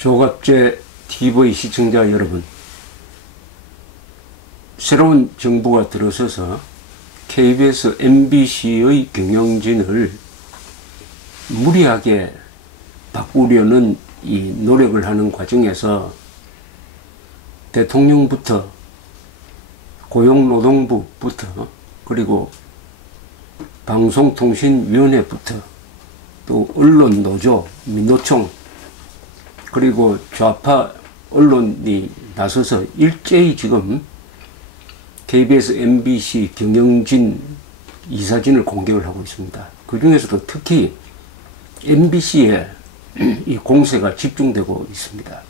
조갑제 TV 시청자 여러분, 새로운 정부가 들어서서 KBS, MBC의 경영진을 무리하게 바꾸려는 이 노력을 하는 과정에서 대통령부터 고용노동부부터 그리고 방송통신위원회부터 또 언론노조, 민노총 그리고 좌파 언론이 나서서 일제히 지금 KBS, MBC 경영진 이사진을 공격을 하고 있습니다. 그 중에서도 특히 MBC에 이 공세가 집중되고 있습니다.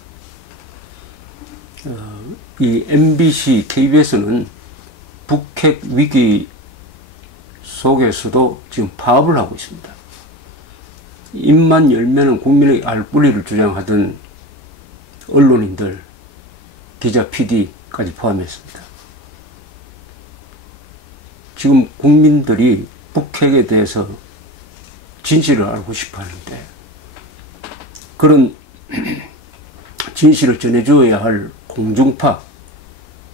이 MBC, KBS는 북핵 위기 속에서도 지금 파업을 하고 있습니다. 입만 열면은 국민의 알뿌리를 주장하던 언론인들, 기자, PD까지 포함했습니다. 지금 국민들이 북핵에 대해서 진실을 알고 싶어 하는데 그런 진실을 전해주어야 할 공중파,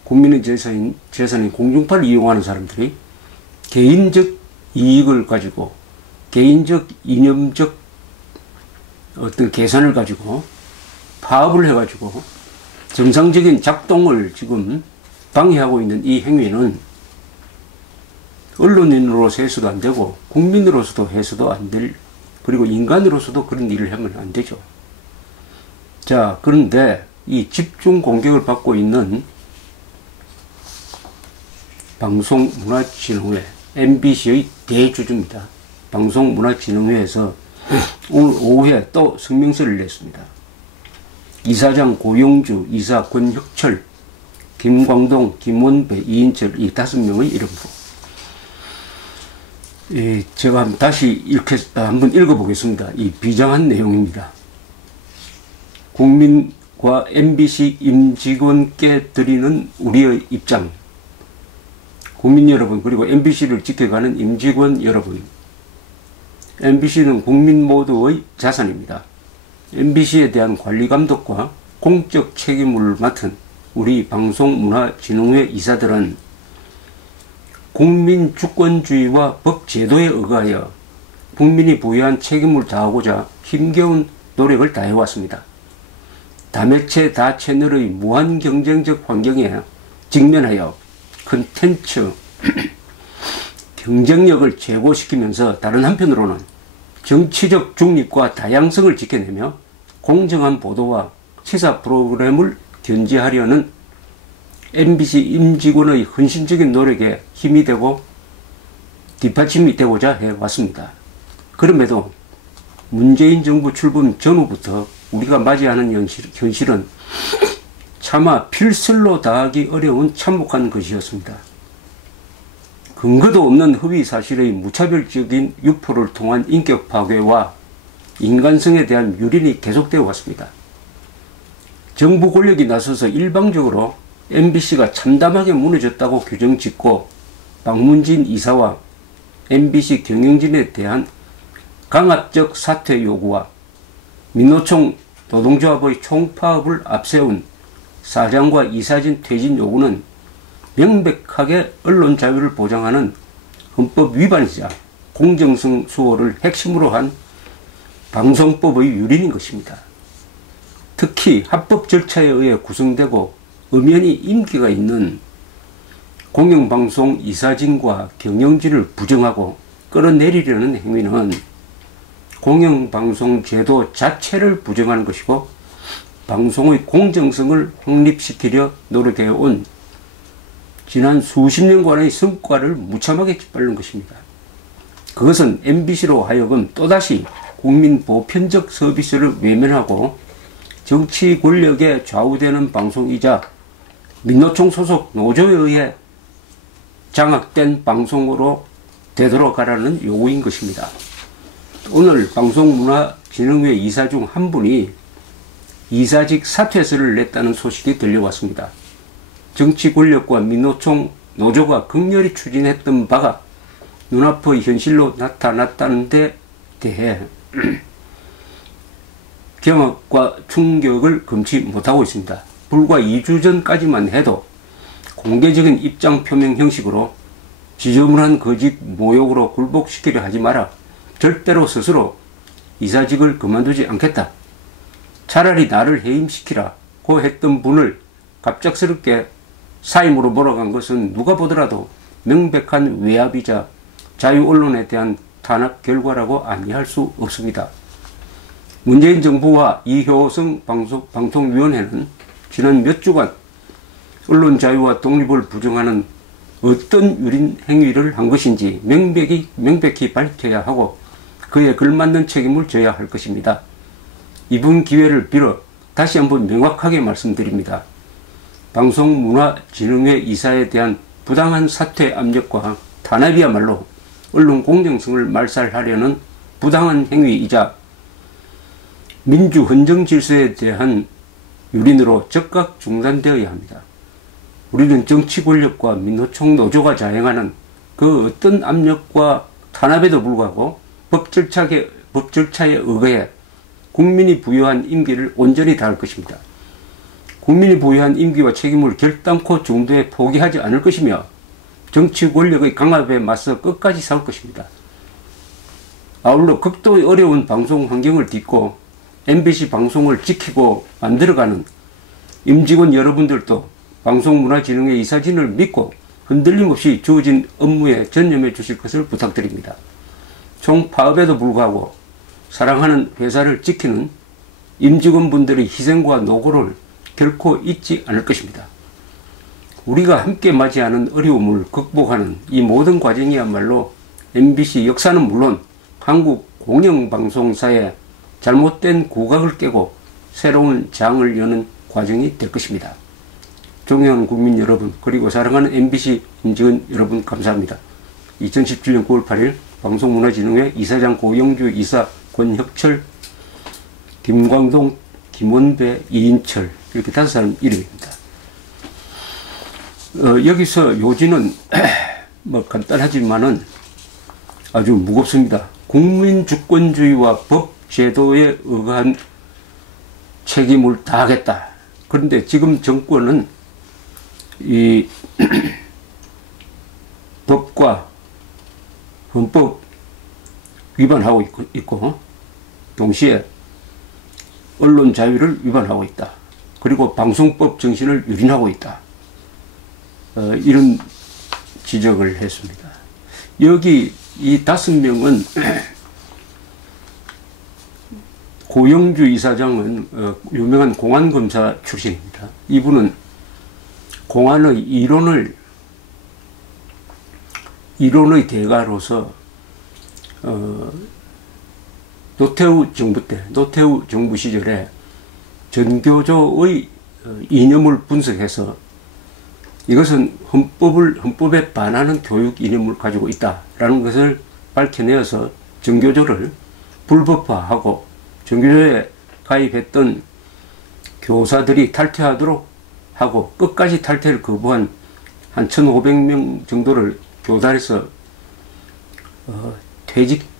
국민의 재산인 공중파를 이용하는 사람들이 개인적 이익을 가지고 개인적 이념적 어떤 계산을 가지고 파업을 해가지고 정상적인 작동을 지금 방해하고 있는 이 행위는 언론인으로서 해서도 안 되고 국민으로서도 해서도 안 될, 그리고 인간으로서도 그런 일을 하면 안 되죠. 자, 그런데 이 집중 공격을 받고 있는 방송문화진흥회, MBC의 대주주입니다. 방송문화진흥회에서 오늘 오후에 또 성명서를 냈습니다. 이사장 고용주, 이사 권혁철, 김광동, 김원배, 이인철 이 5명의 이름으로 제가 다시 이렇게 한번 읽어보겠습니다. 이 비장한 내용입니다. 국민과 MBC 임직원께 드리는 우리의 입장. 국민 여러분, 그리고 MBC를 지켜가는 임직원 여러분. MBC는 국민 모두의 자산입니다. MBC에 대한 관리 감독과 공적 책임을 맡은 우리 방송문화진흥회 이사들은 국민 주권주의와 법제도에 의하여 국민이 부여한 책임을 다하고자 힘겨운 노력을 다해왔습니다. 다매체 다채널의 무한 경쟁적 환경에 직면하여 콘텐츠 경쟁력을 제고시키면서 다른 한편으로는 정치적 중립과 다양성을 지켜내며 공정한 보도와 시사 프로그램을 견지하려는 MBC 임직원의 헌신적인 노력에 힘이 되고 뒷받침이 되고자 해왔습니다. 그럼에도 문재인 정부 출범 전후부터 우리가 맞이하는 현실은 차마 필설로 다하기 어려운 참혹한 것이었습니다. 근거도 없는 허위 사실의 무차별적인 유포를 통한 인격 파괴와 인간성에 대한 유린이 계속되어 왔습니다. 정부 권력이 나서서 일방적으로 MBC가 참담하게 무너졌다고 규정짓고 박문진 이사와 MBC 경영진에 대한 강압적 사퇴 요구와 민노총 노동조합의 총파업을 앞세운 사장과 이사진 퇴진 요구는 명백하게 언론 자유를 보장하는 헌법 위반이자 공정성 수호를 핵심으로 한 방송법의 유린인 것입니다. 특히 합법 절차에 의해 구성되고 엄연히 인기가 있는 공영방송 이사진과 경영진을 부정하고 끌어내리려는 행위는 공영방송 제도 자체를 부정하는 것이고 방송의 공정성을 확립시키려 노력해온 지난 수십 년간의 성과를 무참하게 짓밟는 것입니다. 그것은 MBC로 하여금 또다시 국민 보편적 서비스를 외면하고 정치 권력에 좌우되는 방송이자 민노총 소속 노조에 의해 장악된 방송으로 되돌아가라는 요구인 것입니다. 오늘 방송문화진흥회 이사 중 한 분이 이사직 사퇴서를 냈다는 소식이 들려왔습니다. 정치 권력과 민노총 노조가 극렬히 추진했던 바가 눈앞의 현실로 나타났다는 데 대해 경악과 충격을 금치 못하고 있습니다. 불과 2주 전까지만 해도 공개적인 입장 표명 형식으로 지저분한 거짓 모욕으로 굴복시키려 하지 마라. 절대로 스스로 이사직을 그만두지 않겠다. 차라리 나를 해임시키라 고 했던 분을 갑작스럽게 사임으로 몰아간 것은 누가 보더라도 명백한 외압이자 자유언론에 대한 탄압 결과라고 아니할 수 없습니다. 문재인 정부와 이효성 방송위원회는 지난 몇 주간 언론 자유와 독립을 부정하는 어떤 유린 행위를 한 것인지 명백히 밝혀야 하고 그에 걸맞는 책임을 져야 할 것입니다. 이번 기회를 빌어 다시 한번 명확하게 말씀드립니다. 방송문화진흥회 이사에 대한 부당한 사퇴 압력과 탄압이야말로 언론 공정성을 말살하려는 부당한 행위이자 민주 헌정 질서에 대한 유린으로 즉각 중단되어야 합니다. 우리는 정치 권력과 민노총 노조가 자행하는 그 어떤 압력과 탄압에도 불구하고 법 절차에 의거해 국민이 부여한 임기를 온전히 다할 것입니다. 국민이 부여한 임기와 책임을 결단코 중도에 포기하지 않을 것이며 정치 권력의 강압에 맞서 끝까지 싸울 것입니다. 아울러 극도의 어려운 방송 환경을 딛고 MBC 방송을 지키고 만들어가는 임직원 여러분들도 방송문화진흥회 이사진을 믿고 흔들림 없이 주어진 업무에 전념해 주실 것을 부탁드립니다. 총파업에도 불구하고 사랑하는 회사를 지키는 임직원분들의 희생과 노고를 결코 잊지 않을 것입니다. 우리가 함께 맞이하는 어려움을 극복하는 이 모든 과정이야말로 MBC 역사는 물론 한국 공영방송사의 잘못된 국악을 깨고 새로운 장을 여는 과정이 될 것입니다. 존경하는 국민 여러분, 그리고 사랑하는 MBC 임직원 여러분, 감사합니다. 2017년 9월 8일 방송문화진흥회 이사장 고영주 이사 권혁철, 김광동, 김원배, 이인철, 이렇게 5사람 이름입니다. 여기서 요지는 뭐 간단하지만은 아주 무겁습니다. 국민주권주의와 법제도에 의거한 책임을 다하겠다. 그런데 지금 정권은 이 법과 헌법 위반하고 있고 동시에 언론 자유를 위반하고 있다. 그리고 방송법 정신을 유린하고 있다. 이런 지적을 했습니다. 여기 이 5명은 고영주 이사장은 유명한 공안검사 출신입니다. 이분은 공안의 이론의 대가로서 노태우 정부 시절에 전교조의 이념을 분석해서 이것은 헌법에 반하는 교육 이념을 가지고 있다라는 것을 밝혀내어서 전교조를 불법화하고 전교조에 가입했던 교사들이 탈퇴하도록 하고 끝까지 탈퇴를 거부한 한 1,500명 정도를 교단에서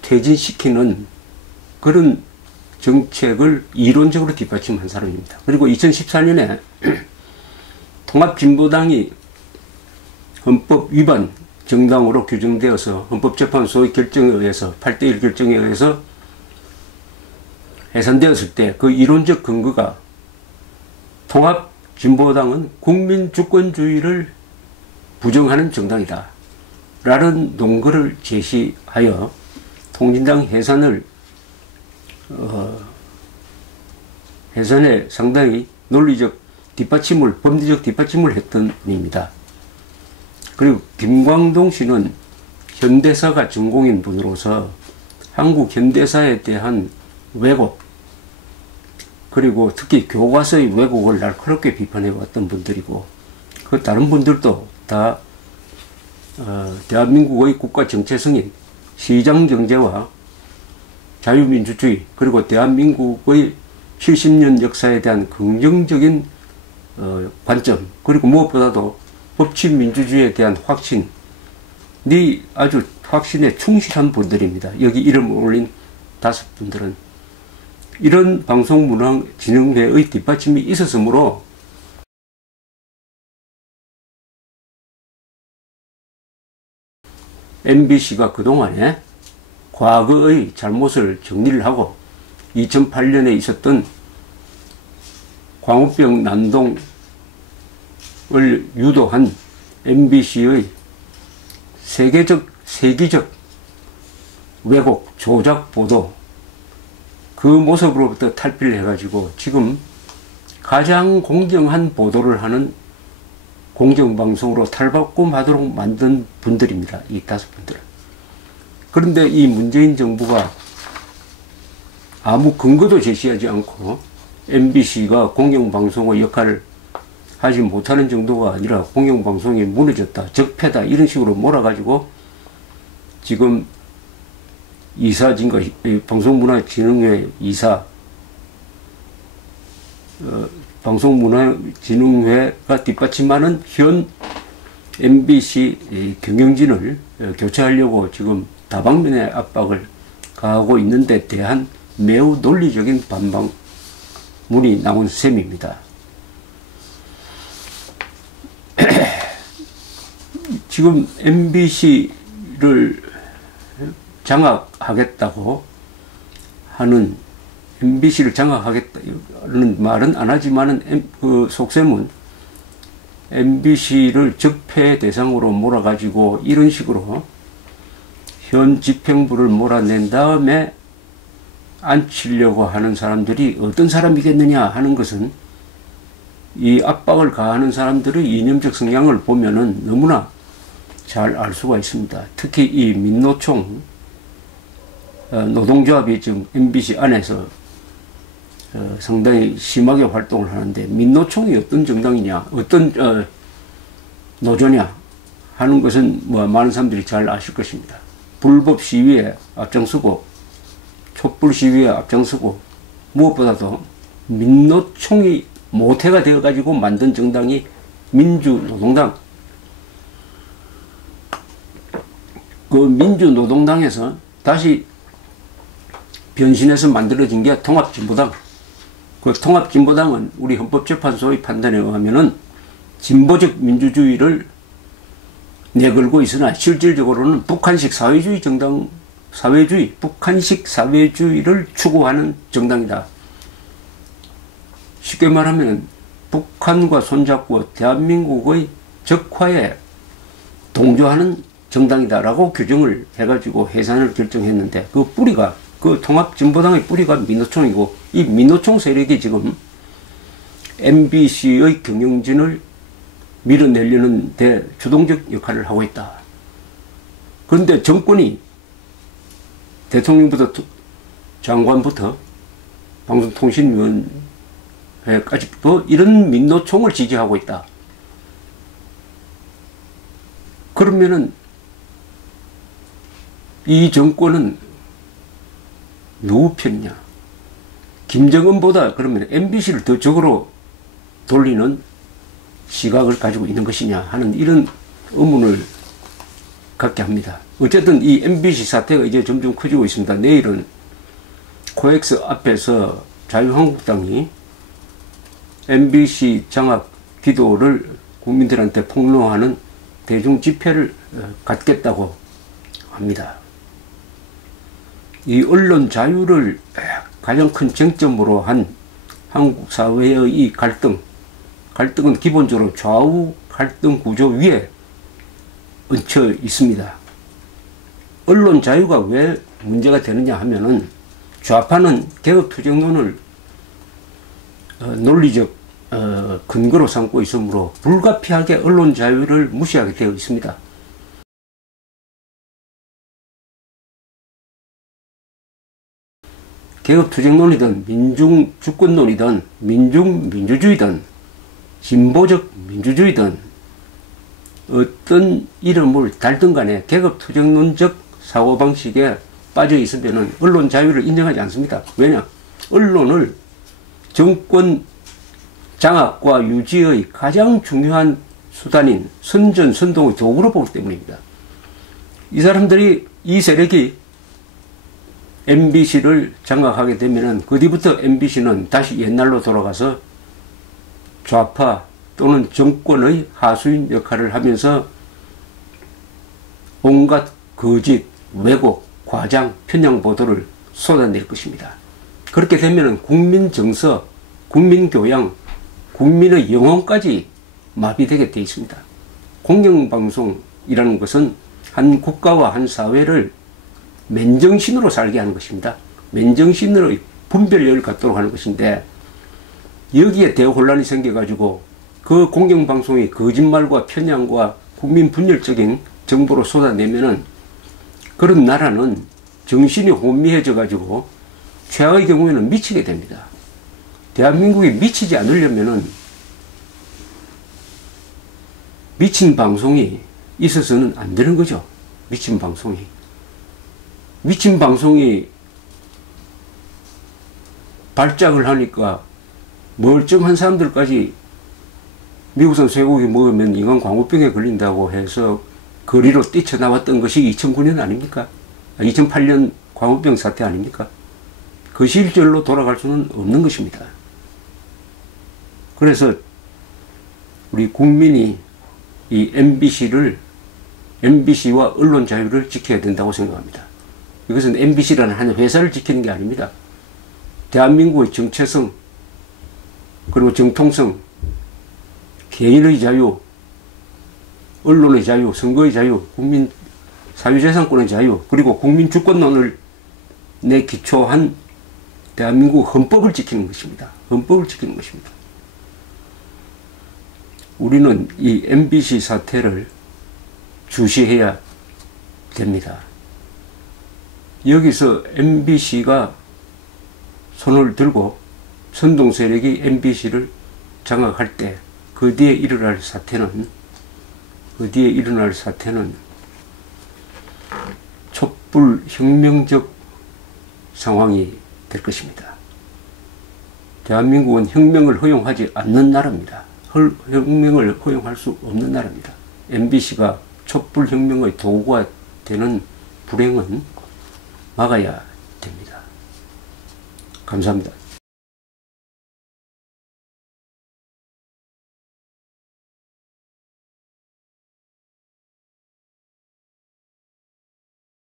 퇴진시키는 그런 정책을 이론적으로 뒷받침한 사람입니다. 그리고 2014년에 통합진보당이 헌법 위반 정당으로 규정되어서 헌법재판소의 결정에 의해서 8대1 결정에 의해서 해산되었을 때 그 이론적 근거가 통합진보당은 국민주권주의를 부정하는 정당이다 라는 논거를 제시하여 통진당 해산에 상당히 논리적 뒷받침을, 법리적 뒷받침을 했던 분입니다. 그리고 김광동 씨는 현대사가 전공인 분으로서 한국 현대사에 대한 왜곡, 그리고 특히 교과서의 왜곡을 날카롭게 비판해 왔던 분들이고, 그 다른 분들도 다 대한민국의 국가 정체성인 시장경제와 자유민주주의, 그리고 대한민국의 70년 역사에 대한 긍정적인 관점, 그리고 무엇보다도 법치민주주의에 대한 확신이 아주 확신에 충실한 분들입니다. 여기 이름 올린 5분들은. 이런 방송문화진흥회의 뒷받침이 있었으므로 MBC가 그동안에 과거의 잘못을 정리를 하고 2008년에 있었던 광우병 난동을 유도한 MBC의 세기적 왜곡, 조작 보도, 그 모습으로부터 탈피를 해가지고 지금 가장 공정한 보도를 하는 공정방송으로 탈바꿈하도록 만든 분들입니다. 이 5분들. 그런데 이 문재인 정부가 아무 근거도 제시하지 않고 MBC가 공영방송의 역할을 하지 못하는 정도가 아니라 공영방송이 무너졌다, 적폐다 이런 식으로 몰아가지고 지금 이사진과 방송문화진흥회 이사, 방송문화진흥회가 뒷받침하는 현 MBC 경영진을 교체하려고 지금 다방면의 압박을 가하고 있는 데 대한 매우 논리적인 반박문이 나온 셈입니다. 지금 MBC를 장악하겠다고 하는, MBC를 장악하겠다는 말은 안 하지만은 그 속셈은 MBC를 적폐 대상으로 몰아가지고 이런 식으로 현 집행부를 몰아낸 다음에 앉히려고 하는 사람들이 어떤 사람이겠느냐 하는 것은 이 압박을 가하는 사람들의 이념적 성향을 보면은 너무나 잘 알 수가 있습니다. 특히 이 민노총 노동조합이 지금 MBC 안에서 상당히 심하게 활동을 하는데, 민노총이 어떤 정당이냐, 어떤 노조냐 하는 것은 뭐 많은 사람들이 잘 아실 것입니다. 불법 시위에 앞장서고 촛불 시위에 앞장서고 무엇보다도 민노총이 모태가 되어가지고 만든 정당이 민주노동당. 그 민주노동당에서 다시 변신해서 만들어진 게 통합진보당. 그 통합진보당은 우리 헌법재판소의 판단에 의하면은 진보적 민주주의를 내걸고 있으나 실질적으로는 북한식 사회주의 정당, 북한식 사회주의를 추구하는 정당이다. 쉽게 말하면 북한과 손잡고 대한민국의 적화에 동조하는 정당이다라고 규정을 해가지고 해산을 결정했는데, 그 뿌리가, 그 통합진보당의 뿌리가 민노총이고, 이 민노총 세력이 지금 MBC의 경영진을 밀어내려는 데 주동적 역할을 하고 있다. 그런데 정권이 대통령부터 장관부터 방송통신위원회까지도 이런 민노총을 지지하고 있다. 그러면은 이 정권은 누구 편이냐? 김정은보다 그러면 MBC를 더 적으로 돌리는 시각을 가지고 있는 것이냐 하는 이런 의문을 갖게 합니다. 어쨌든 이 MBC 사태가 이제 점점 커지고 있습니다. 내일은 코엑스 앞에서 자유한국당이 MBC 장악 기도를 국민들한테 폭로하는 대중 집회를 갖겠다고 합니다. 이 언론 자유를 가장 큰 쟁점으로 한 한국 사회의 이 갈등은 기본적으로 좌우 갈등 구조 위에 얹혀 있습니다. 언론 자유가 왜 문제가 되느냐 하면은 좌파는 개혁투쟁론을 논리적 근거로 삼고 있으므로 불가피하게 언론 자유를 무시하게 되어 있습니다. 개혁투쟁론이든 민중주권론이든 민주주의든 진보적 민주주의든 어떤 이름을 달든 간에 개혁투쟁론적 사고방식에 빠져 있으면 언론 자유를 인정하지 않습니다. 왜냐? 언론을 정권 장악과 유지의 가장 중요한 수단인 선전선동의 도구로 보기 때문입니다. 이 사람들이, 이 세력이 MBC를 장악하게 되면은 그 뒤부터 MBC는 다시 옛날로 돌아가서 좌파 또는 정권의 하수인 역할을 하면서 온갖 거짓, 왜곡, 과장, 편향 보도를 쏟아낼 것입니다. 그렇게 되면은 국민 정서, 국민 교양, 국민의 영혼까지 마비되게 되어 있습니다. 공영방송이라는 것은 한 국가와 한 사회를 맨정신으로 살게 하는 것입니다. 맨정신으로 분별력을 갖도록 하는 것인데, 여기에 대혼란이 생겨가지고 그 공영방송이 거짓말과 편향과 국민 분열적인 정보로 쏟아내면은 그런 나라는 정신이 혼미해져 가지고 최악의 경우에는 미치게 됩니다. 대한민국이 미치지 않으려면은 미친 방송이 있어서는 안 되는 거죠. 미친 방송이. 미친 방송이 발작을 하니까 멀쩡한 사람들까지 미국산 쇠고기 먹으면 인간 광우병에 걸린다고 해서 거리로 뛰쳐나왔던 것이 2009년 아닙니까? 2008년 광우병 사태 아닙니까? 그 시절로 돌아갈 수는 없는 것입니다. 그래서 우리 국민이 이 MBC와 언론 자유를 지켜야 된다고 생각합니다. 이것은 MBC라는 한 회사를 지키는 게 아닙니다. 대한민국의 정체성, 그리고 정통성, 개인의 자유, 언론의 자유, 선거의 자유, 국민 사유재산권의 자유, 그리고 국민 주권론을 기초한 대한민국 헌법을 지키는 것입니다. 헌법을 지키는 것입니다. 우리는 이 MBC 사태를 주시해야 됩니다. 여기서 MBC가 손을 들고 선동 세력이 MBC를 장악할 때 그 뒤에 일어날 사태는 촛불 혁명적 상황이 될 것입니다. 대한민국은 혁명을 허용하지 않는 나라입니다. 혁명을 허용할 수 없는 나라입니다. MBC가 촛불 혁명의 도구가 되는 불행은 막아야 됩니다. 감사합니다.